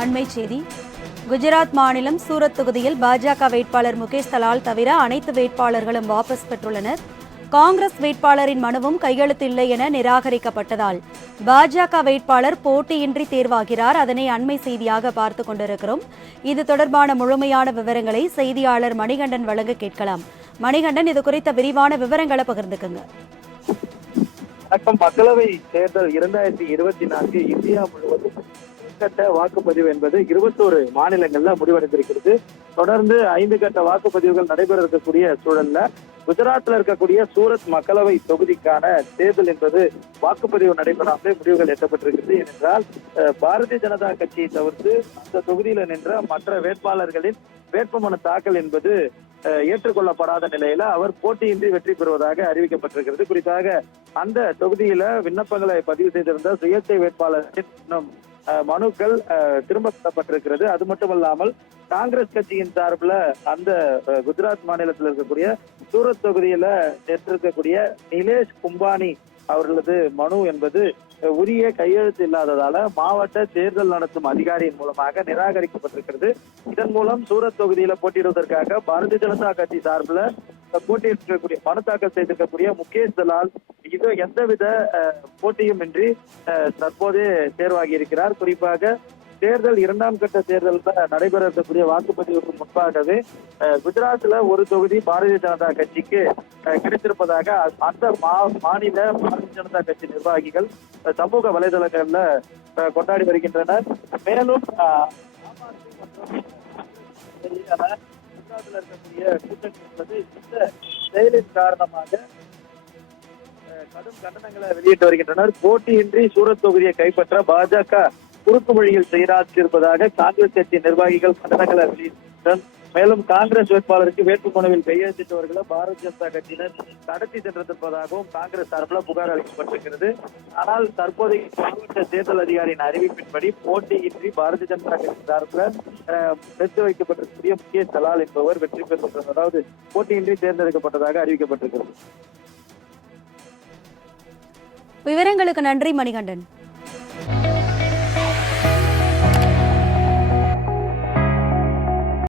அண்மை செய்தி. குஜராத் மாநிலம் சூரத் தொகுதியில் பாஜக வேட்பாளர் முகேஷ் தலால் தவிர அனைத்து வேட்பாளர்களும் வாபஸ் பெற்றுள்ளனர். காங்கிரஸ் வேட்பாளரின் மனுவும் கையெழுத்தில்லை என நிராகரிக்கப்பட்டதால் பாஜக வேட்பாளர் போட்டியின்றி தேர்வாகிறார். அதனை அண்மை செய்தியாக பார்த்துக் கொண்டிருக்கிறோம். இது தொடர்பான முழுமையான விவரங்களை செய்தியாளர் மணிகண்டன் வழங்க கேட்கலாம். மணிகண்டன், இது குறித்த விரிவான விவரங்களை பகிர்ந்துக்குங்க. வணக்கம். மக்களவை தேர்தல் 2024 இந்தியா முழுவதும் கட்ட வாக்குப்பதிவு என்பது 21 மாநிலங்கள்ல முடிவடைந்திருக்கிறது. தொடர்ந்து 5 கட்ட வாக்குப்பதிவுகள் நடைபெற இருக்கக்கூடிய சூழல்ல குஜராத்ல இருக்கக்கூடிய சூரத் மக்களவை தொகுதிக்கான தேர்தல் என்பது வாக்குப்பதிவு நடைபெறாமல் முடிவுகள் எட்டப்பட்டிருக்கிறது. ஏனென்றால் பாரதிய ஜனதா கட்சியை தவிர்த்து அந்த தொகுதியில நின்ற மற்ற வேட்பாளர்களின் வேட்புமனு தாக்கல் என்பது ஏற்றுக்கொள்ளப்படாத நிலையில அவர் போட்டியின்றி வெற்றி பெறுவதாக அறிவிக்கப்பட்டிருக்கிறது. குறிப்பாக அந்த தொகுதியில விண்ணப்பங்களை பதிவு செய்திருந்த சுயேட்சை வேட்பாளர்களின் மனுக்கள் திரும்ப பெறப்பட்டிருக்கிறது. அது மட்டுமல்லாமல் காங்கிரஸ் கட்சியின் சார்பில் அந்த குஜராத் மாநிலத்தில் இருக்கக்கூடிய சூரத் தொகுதியில நேற்றிருக்கக்கூடிய நிலேஷ் கும்பானி அவர்களது மனு என்பது உரிய கையெழுத்து இல்லாததால மாவட்ட தேர்தல் நடத்தும் அதிகாரியின் மூலமாக நிராகரிக்கப்பட்டிருக்கிறது. இதன் மூலம் சூரத் தொகுதியில போட்டியிடுவதற்காக பாரதிய ஜனதா கட்சி சார்பில் போட்டியிடக்கூடிய மனு தாக்கல் செய்திருக்கக்கூடிய முகேஷ் தலால் இது எந்தவித போட்டியும் இன்றி தற்போதே தேர்வாகி இருக்கிறார். குறிப்பாக தேர்தல் 2ஆம் கட்ட தேர்தலில் நடைபெற இருக்கக்கூடிய வாக்குப்பதிவுக்கு முன்பாகவே குஜராத்ல ஒரு தொகுதி பாரதிய ஜனதா கட்சிக்கு கிடைத்திருப்பதாக அந்த மாநில பாரதிய ஜனதா கட்சி நிர்வாகிகள் சமூக வலைதளங்கள்ல கொண்டாடி வருகின்றனர். மேலும் குஜராத்ல இருக்கக்கூடிய கூட்டணி என்பது இந்த செயலின் காரணமாக கடும் கண்டனங்களை வெளியிட்டு வருகின்றனர். போட்டியின்றி சூரத் தொகுதியை கைப்பற்ற பாஜக குறுக்கு வழியில் செயலாற்றியிருப்பதாக காங்கிரஸ் கட்சி நிர்வாகிகள் கண்டனங்களை வெளியிட்டனர். மேலும் காங்கிரஸ் வேட்பாளருக்கு வேட்புமனுவில் கையெழுத்திட்டவர்களை பாரதிய ஜனதா கட்சியினர் கடத்தி சென்றிருப்பதாகவும் காங்கிரஸ் சார்பில் புகார் அளிக்கப்பட்டிருக்கிறது. ஆனால் தற்போதைய மாவட்ட தேர்தல் அதிகாரியின் அறிவிப்பின்படி போட்டியின்றி பாரதிய ஜனதா கட்சி சார்பில் நிறுத்தி வைக்கப்பட்டிருக்கக்கூடிய முகேஷ் தலால் என்பவர் வெற்றி பெற்றிருக்கிறார். அதாவது போட்டியின்றி தேர்ந்தெடுக்கப்பட்டதாக அறிவிக்கப்பட்டிருக்கிறது. விவரங்களுக்கு நன்றி மணிகண்டன்.